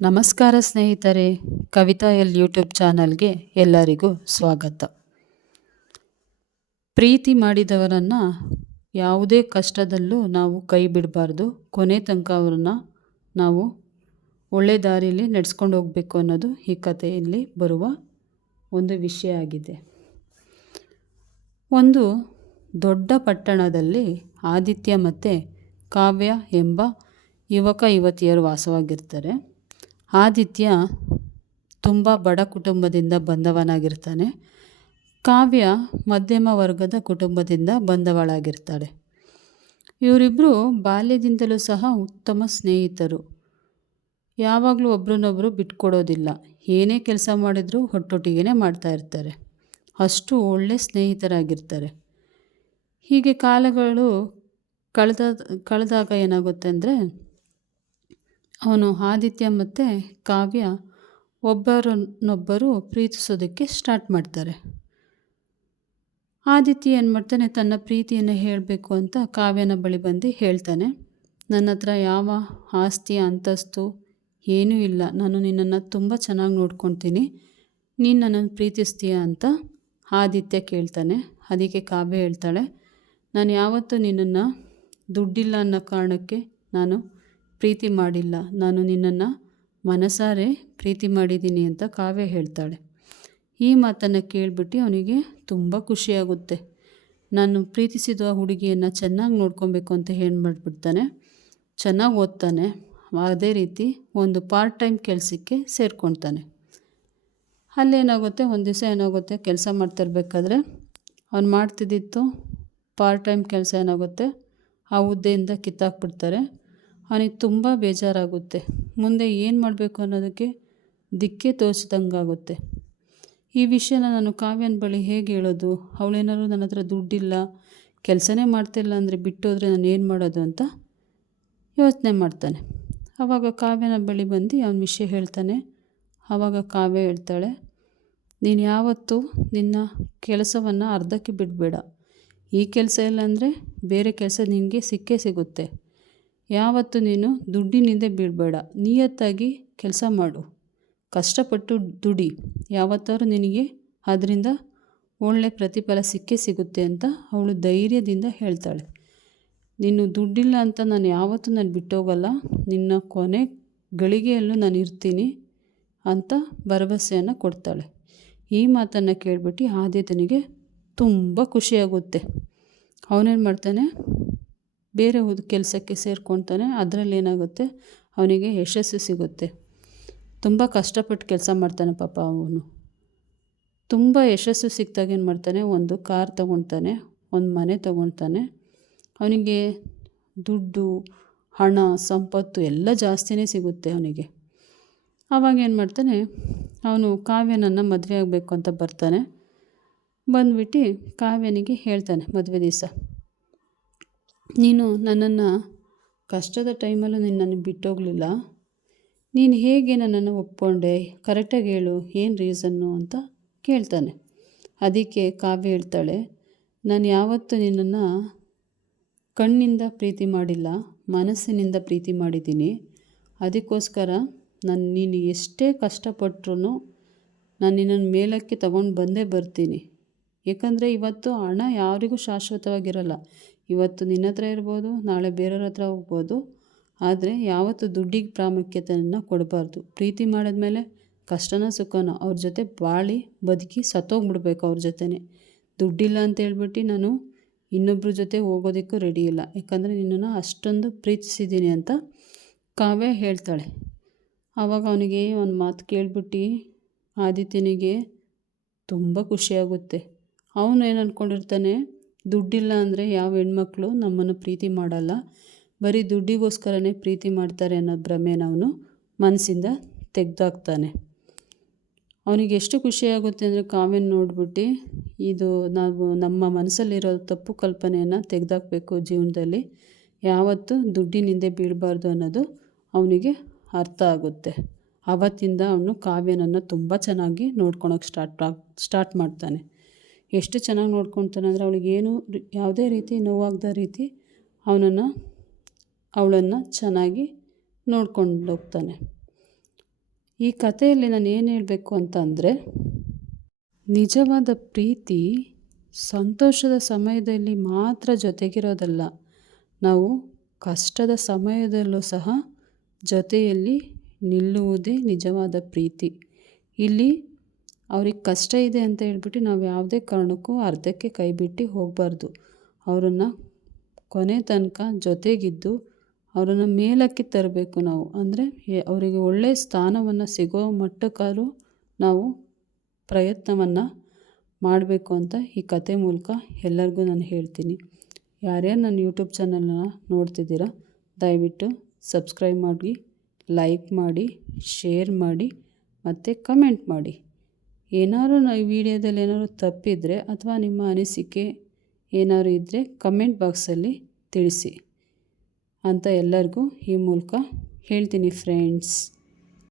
ನಮಸ್ಕಾರ ಸ್ನೇಹಿತರೆ, Kavita L YouTube ಚಾನಲ್ಗೆ ಎಲ್ಲರಿಗೂ ಸ್ವಾಗತ. ಪ್ರೀತಿ ಮಾಡಿದವರನ್ನು ಯಾವುದೇ ಕಷ್ಟದಲ್ಲೂ ನಾವು ಕೈ ಬಿಡಬಾರ್ದು. ಕೊನೆ ತನಕ ಅವ್ರನ್ನ ನಾವು ಒಳ್ಳೆ ದಾರಿಯಲ್ಲಿ ನಡೆಸ್ಕೊಂಡು ಹೋಗಬೇಕು ಅನ್ನೋದು ಈ ಕಥೆಯಲ್ಲಿ ಬರುವ ಒಂದು ವಿಷಯ ಆಗಿದೆ. ಒಂದು ದೊಡ್ಡ ಪಟ್ಟಣದಲ್ಲಿ ಆದಿತ್ಯ ಮತ್ತು ಕಾವ್ಯ ಎಂಬ ಯುವಕ ಯುವತಿಯರು ವಾಸವಾಗಿರ್ತಾರೆ. ಆದಿತ್ಯ ತುಂಬ ಬಡ ಕುಟುಂಬದಿಂದ ಬಂದವನಾಗಿರ್ತಾನೆ. ಕಾವ್ಯ ಮಧ್ಯಮ ವರ್ಗದ ಕುಟುಂಬದಿಂದ ಬಂದವಳಾಗಿರ್ತಾಳೆ. ಇವರಿಬ್ಬರು ಬಾಲ್ಯದಿಂದಲೂ ಸಹ ಉತ್ತಮ ಸ್ನೇಹಿತರು. ಯಾವಾಗಲೂ ಒಬ್ರನ್ನೊಬ್ಬರು ಬಿಟ್ಕೊಡೋದಿಲ್ಲ. ಏನೇ ಕೆಲಸ ಮಾಡಿದರೂ ಒಟ್ಟೊಟ್ಟಿಗೆ ಮಾಡ್ತಾ ಇರ್ತಾರೆ. ಅಷ್ಟು ಒಳ್ಳೆ ಸ್ನೇಹಿತರಾಗಿರ್ತಾರೆ. ಹೀಗೆ ಕಾಲಗಳು ಕಳೆದಾಗ ಏನಾಗುತ್ತೆ ಅಂದರೆ, ಅವನು ಆದಿತ್ಯ ಮತ್ತು ಕಾವ್ಯ ಒಬ್ಬರನ್ನೊಬ್ಬರು ಪ್ರೀತಿಸೋದಕ್ಕೆ ಸ್ಟಾರ್ಟ್ ಮಾಡ್ತಾರೆ. ಆದಿತ್ಯ ಏನು ಮಾಡ್ತಾನೆ, ತನ್ನ ಪ್ರೀತಿಯನ್ನು ಹೇಳಬೇಕು ಅಂತ ಕಾವ್ಯನ ಬಳಿ ಬಂದು ಹೇಳ್ತಾನೆ. ನನ್ನ ಹತ್ರ ಯಾವ ಆಸ್ತಿ ಅಂತಸ್ತು ಏನೂ ಇಲ್ಲ, ನಾನು ನಿನ್ನನ್ನು ತುಂಬ ಚೆನ್ನಾಗಿ ನೋಡ್ಕೊತೀನಿ, ನೀನು ನನ್ನನ್ನು ಪ್ರೀತಿಸ್ತೀಯ ಅಂತ ಆದಿತ್ಯ ಕೇಳ್ತಾನೆ. ಅದಕ್ಕೆ ಕಾವ್ಯ ಹೇಳ್ತಾಳೆ, ನಾನು ಯಾವತ್ತೂ ನಿನ್ನನ್ನು ದುಡ್ಡಿಲ್ಲ ಅನ್ನೋ ಕಾರಣಕ್ಕೆ ನಾನು ಪ್ರೀತಿ ಮಾಡಿಲ್ಲ, ನಾನು ನಿನ್ನನ್ನು ಮನಸಾರೆ ಪ್ರೀತಿ ಮಾಡಿದ್ದೀನಿ ಅಂತ ಕಾವ್ಯ ಹೇಳ್ತಾಳೆ. ಈ ಮಾತನ್ನು ಕೇಳಿಬಿಟ್ಟು ಅವನಿಗೆ ತುಂಬ ಖುಷಿಯಾಗುತ್ತೆ. ನಾನು ಪ್ರೀತಿಸಿದ ಹುಡುಗಿಯನ್ನು ಚೆನ್ನಾಗಿ ನೋಡ್ಕೊಬೇಕು ಅಂತ ಏನು ಮಾಡಿಬಿಡ್ತಾನೆ, ಚೆನ್ನಾಗಿ ಓದ್ತಾನೆ. ಅದೇ ರೀತಿ ಒಂದು ಪಾರ್ಟ್ ಟೈಮ್ ಕೆಲಸಕ್ಕೆ ಸೇರ್ಕೊಳ್ತಾನೆ. ಅಲ್ಲೇನಾಗುತ್ತೆ, ಒಂದು ದಿವಸ ಏನಾಗುತ್ತೆ, ಕೆಲಸ ಮಾಡ್ತಿರ್ಬೇಕಾದ್ರೆ ಅವ್ನು ಮಾಡ್ತಿದ್ದಿತ್ತು ಪಾರ್ಟ್ ಟೈಮ್ ಕೆಲಸ ಏನಾಗುತ್ತೆ, ಆ ಹುದ್ದೆಯಿಂದ ಕಿತ್ತಾಕ್ಬಿಡ್ತಾರೆ. ಅವನಿಗೆ ತುಂಬ ಬೇಜಾರಾಗುತ್ತೆ. ಮುಂದೆ ಏನು ಮಾಡಬೇಕು ಅನ್ನೋದಕ್ಕೆ ದಿಕ್ಕೇ ತೋಚಿದಂಗಾಗುತ್ತೆ. ಈ ವಿಷಯನ ನಾನು ಕಾವ್ಯನ ಬಳಿ ಹೇಗೆ ಹೇಳೋದು, ಅವಳೇನಾದ್ರು ನನ್ನ ಹತ್ರ ದುಡ್ಡಿಲ್ಲ, ಕೆಲಸನೇ ಮಾಡ್ತಿಲ್ಲ ಅಂದರೆ ಬಿಟ್ಟೋದ್ರೆ ನಾನು ಏನು ಮಾಡೋದು ಅಂತ ಯೋಚನೆ ಮಾಡ್ತಾನೆ. ಆವಾಗ ಕಾವ್ಯನ ಬಳಿ ಬಂದು ಅವನ ವಿಷಯ ಹೇಳ್ತಾನೆ. ಆವಾಗ ಕಾವ್ಯ ಹೇಳ್ತಾಳೆ, ನೀನು ಯಾವತ್ತೂ ನಿನ್ನ ಕೆಲಸವನ್ನು ಅರ್ಧಕ್ಕೆ ಬಿಡಬೇಡ. ಈ ಕೆಲಸ ಇಲ್ಲ ಅಂದರೆ ಬೇರೆ ಕೆಲಸ ನಿನಗೆ ಸಿಕ್ಕೇ ಸಿಗುತ್ತೆ. ಯಾವತ್ತೂ ನೀನು ದುಡ್ಡಿನಿಂದ ಬೀಳಬೇಡ, ನಿಯತ್ತಾಗಿ ಕೆಲಸ ಮಾಡು, ಕಷ್ಟಪಟ್ಟು ದುಡಿ, ಯಾವತ್ತಾದ್ರೂ ನಿನಗೆ ಅದರಿಂದ ಒಳ್ಳೆ ಪ್ರತಿಫಲ ಸಿಕ್ಕೇ ಸಿಗುತ್ತೆ ಅಂತ ಅವಳು ಧೈರ್ಯದಿಂದ ಹೇಳ್ತಾಳೆ. ನೀನು ದುಡ್ಡಿಲ್ಲ ಅಂತ ನಾನು ಯಾವತ್ತೂ ಬಿಟ್ಟೋಗಲ್ಲ, ನಿನ್ನ ಕೊನೆ ಗಳಿಗೆಯಲ್ಲೂ ನಾನು ಇರ್ತೀನಿ ಅಂತ ಭರವಸೆಯನ್ನು ಕೊಡ್ತಾಳೆ. ಈ ಮಾತನ್ನು ಕೇಳಿಬಿಟ್ಟು ಆದಿತ್ಯನಿಗೆ ತುಂಬ ಖುಷಿಯಾಗುತ್ತೆ. ಅವನೇನು ಮಾಡ್ತಾನೆ, ಬೇರೆ ಕೆಲಸಕ್ಕೆ ಸೇರ್ಕೊಳ್ತಾನೆ. ಅದರಲ್ಲಿ ಏನಾಗುತ್ತೆ, ಅವನಿಗೆ ಯಶಸ್ಸು ಸಿಗುತ್ತೆ. ತುಂಬ ಕಷ್ಟಪಟ್ಟು ಕೆಲಸ ಮಾಡ್ತಾನೆ ಪಾಪ ಅವನು. ತುಂಬ ಯಶಸ್ಸು ಸಿಕ್ಕಿದಾಗ ಏನು ಮಾಡ್ತಾನೆ, ಒಂದು ಕಾರ್ ತೊಗೊಳ್ತಾನೆ, ಒಂದು ಮನೆ ತೊಗೊಳ್ತಾನೆ. ಅವನಿಗೆ ದುಡ್ಡು, ಹಣ, ಸಂಪತ್ತು ಎಲ್ಲ ಜಾಸ್ತಿನೇ ಸಿಗುತ್ತೆ ಅವನಿಗೆ. ಆವಾಗ ಏನು ಮಾಡ್ತಾನೆ, ಅವನು ಕಾವ್ಯನನ್ನು ಮದುವೆ ಆಗಬೇಕು ಅಂತ ಬರ್ತಾನೆ. ಬಂದ್ಬಿಟ್ಟು ಕಾವ್ಯನಿಗೆ ಹೇಳ್ತಾನೆ ಮದುವೆ ದಿವಸ, ನೀನು ನನ್ನನ್ನು ಕಷ್ಟದ ಟೈಮಲ್ಲೂ ನೀನು ನನಗೆ ಬಿಟ್ಟೋಗಲಿಲ್ಲ, ನೀನು ಹೇಗೆ ನನ್ನನ್ನು ಒಪ್ಕೊಂಡೆ, ಕರೆಕ್ಟಾಗಿ ಹೇಳು, ಏನು ರೀಸನ್ನು ಅಂತ ಕೇಳ್ತಾನೆ. ಅದಕ್ಕೆ ಕಾವ್ಯ ಹೇಳ್ತಾಳೆ, ನಾನು ಯಾವತ್ತೂ ನಿನ್ನನ್ನು ಕಣ್ಣಿಂದ ಪ್ರೀತಿ ಮಾಡಿಲ್ಲ, ಮನಸ್ಸಿನಿಂದ ಪ್ರೀತಿ ಮಾಡಿದ್ದೀನಿ. ಅದಕ್ಕೋಸ್ಕರ ನೀನು ಎಷ್ಟೇ ಕಷ್ಟಪಟ್ಟರೂ ನಾನು ನಿನ್ನನ್ನು ಮೇಲಕ್ಕೆ ತಗೊಂಡು ಬಂದೇ ಬರ್ತೀನಿ. ಏಕೆಂದರೆ ಇವತ್ತು ಹಣ ಯಾರಿಗೂ ಶಾಶ್ವತವಾಗಿರಲ್ಲ. ಇವತ್ತು ನಿನ್ನ ಹತ್ರ ಇರ್ಬೋದು, ನಾಳೆ ಬೇರೆಯವ್ರ ಹತ್ರ ಹೋಗ್ಬೋದು. ಆದರೆ ಯಾವತ್ತು ದುಡ್ಡಿಗೆ ಪ್ರಾಮುಖ್ಯತೆಯನ್ನು ಕೊಡಬಾರ್ದು. ಪ್ರೀತಿ ಮಾಡಿದ್ಮೇಲೆ ಕಷ್ಟನ ಸುಖನೋ ಅವ್ರ ಜೊತೆ ಬಾಳಿ ಬದುಕಿ ಸತ್ತೋಗ್ಬಿಡ್ಬೇಕು ಅವ್ರ ಜೊತೆನೇ. ದುಡ್ಡಿಲ್ಲ ಅಂತ ಹೇಳ್ಬಿಟ್ಟು ನಾನು ಇನ್ನೊಬ್ಬರ ಜೊತೆ ಹೋಗೋದಕ್ಕೂ ರೆಡಿ ಇಲ್ಲ, ಯಾಕಂದರೆ ನಿನ್ನನ್ನು ಅಷ್ಟೊಂದು ಪ್ರೀತಿಸಿದ್ದೀನಿ ಅಂತ ಕಾವ್ಯ ಹೇಳ್ತಾಳೆ. ಆವಾಗ ಅವನಿಗೆ ಒಂದು ಮಾತು ಕೇಳ್ಬಿಟ್ಟು ಆದಿತ್ಯನಿಗೆ ತುಂಬ ಖುಷಿಯಾಗುತ್ತೆ. ಅವನು ಏನು ಅಂದ್ಕೊಂಡಿರ್ತಾನೆ, ದುಡ್ಡಿಲ್ಲ ಅಂದರೆ ಯಾವ ಹೆಣ್ಮಕ್ಳು ನಮ್ಮನ್ನು ಪ್ರೀತಿ ಮಾಡಲ್ಲ, ಬರೀ ದುಡ್ಡಿಗೋಸ್ಕರನೇ ಪ್ರೀತಿ ಮಾಡ್ತಾರೆ ಅನ್ನೋ ಭ್ರಮೆನ ಅವನು ಮನಸ್ಸಿಂದ ತೆಗೆದಾಕ್ತಾನೆ. ಅವನಿಗೆ ಎಷ್ಟು ಖುಷಿಯಾಗುತ್ತೆ ಅಂದರೆ ಕಾವ್ಯನ ನೋಡ್ಬಿಟ್ಟು, ಇದು ನಾವು ನಮ್ಮ ಮನಸ್ಸಲ್ಲಿರೋ ತಪ್ಪು ಕಲ್ಪನೆಯನ್ನು ತೆಗೆದಾಕಬೇಕು ಜೀವನದಲ್ಲಿ, ಯಾವತ್ತೂ ದುಡ್ಡಿನಿಂದ ಬೀಳಬಾರ್ದು ಅನ್ನೋದು ಅವನಿಗೆ ಅರ್ಥ ಆಗುತ್ತೆ. ಆವತ್ತಿಂದ ಅವನು ಕಾವ್ಯನನ್ನು ತುಂಬ ಚೆನ್ನಾಗಿ ನೋಡ್ಕೊಳಕ್ಕೆ ಸ್ಟಾರ್ಟ್ ಮಾಡ್ತಾನೆ. ಎಷ್ಟು ಚೆನ್ನಾಗಿ ನೋಡ್ಕೊತಾನೆ ಅಂದರೆ, ಅವಳಿಗೇನು ಯಾವುದೇ ರೀತಿ ನೋವಾಗದ ರೀತಿ ಅವಳನ್ನು ಚೆನ್ನಾಗಿ ನೋಡ್ಕೊಂಡು ಹೋಗ್ತಾನೆ. ಈ ಕಥೆಯಲ್ಲಿ ನಾನು ಏನು ಹೇಳಬೇಕು ಅಂತ ಅಂದರೆ, ನಿಜವಾದ ಪ್ರೀತಿ ಸಂತೋಷದ ಸಮಯದಲ್ಲಿ ಮಾತ್ರ ಜೊತೆಗಿರೋದಲ್ಲ, ನಾವು ಕಷ್ಟದ ಸಮಯದಲ್ಲೂ ಸಹ ಜೊತೆಯಲ್ಲಿ ನಿಲ್ಲುವುದೇ ನಿಜವಾದ ಪ್ರೀತಿ. ಇಲ್ಲಿ ಅವ್ರಿಗೆ ಕಷ್ಟ ಇದೆ ಅಂತ ಹೇಳ್ಬಿಟ್ಟು ನಾವು ಯಾವುದೇ ಕಾರಣಕ್ಕೂ ಅರ್ಧಕ್ಕೆ ಕೈ ಬಿಟ್ಟು ಹೋಗಬಾರ್ದು. ಅವರನ್ನು ಕೊನೆ ತನಕ ಜೊತೆಗಿದ್ದು ಅವರನ್ನು ಮೇಲಕ್ಕೆ ತರಬೇಕು ನಾವು. ಅಂದರೆ ಅವರಿಗೆ ಒಳ್ಳೆಯ ಸ್ಥಾನವನ್ನು ಸಿಗೋ ಮಟ್ಟಕ್ಕಾದ್ರೂ ನಾವು ಪ್ರಯತ್ನವನ್ನು ಮಾಡಬೇಕು ಅಂತ ಈ ಕತೆ ಮೂಲಕ ಎಲ್ಲರಿಗೂ ನಾನು ಹೇಳ್ತೀನಿ. ಯಾರ್ಯಾರು ನನ್ನ ಯೂಟ್ಯೂಬ್ ಚಾನಲ್ನ ನೋಡ್ತಿದ್ದೀರಾ, ದಯವಿಟ್ಟು ಸಬ್ಸ್ಕ್ರೈಬ್ ಮಾಡಿ, ಲೈಕ್ ಮಾಡಿ, ಶೇರ್ ಮಾಡಿ ಮತ್ತು ಕಮೆಂಟ್ ಮಾಡಿ. ಏನಾದ್ರು ಈ ವಿಡಿಯೋದಲ್ಲಿ ಏನಾದ್ರು ತಪ್ಪಿದರೆ ಅಥವಾ ನಿಮ್ಮ ಅನಿಸಿಕೆ ಏನಾದ್ರು ಇದ್ದರೆ ಕಮೆಂಟ್ ಬಾಕ್ಸಲ್ಲಿ ತಿಳಿಸಿ ಅಂತ ಎಲ್ಲರಿಗೂ ಈ ಮೂಲಕ ಹೇಳ್ತೀನಿ ಫ್ರೆಂಡ್ಸ್.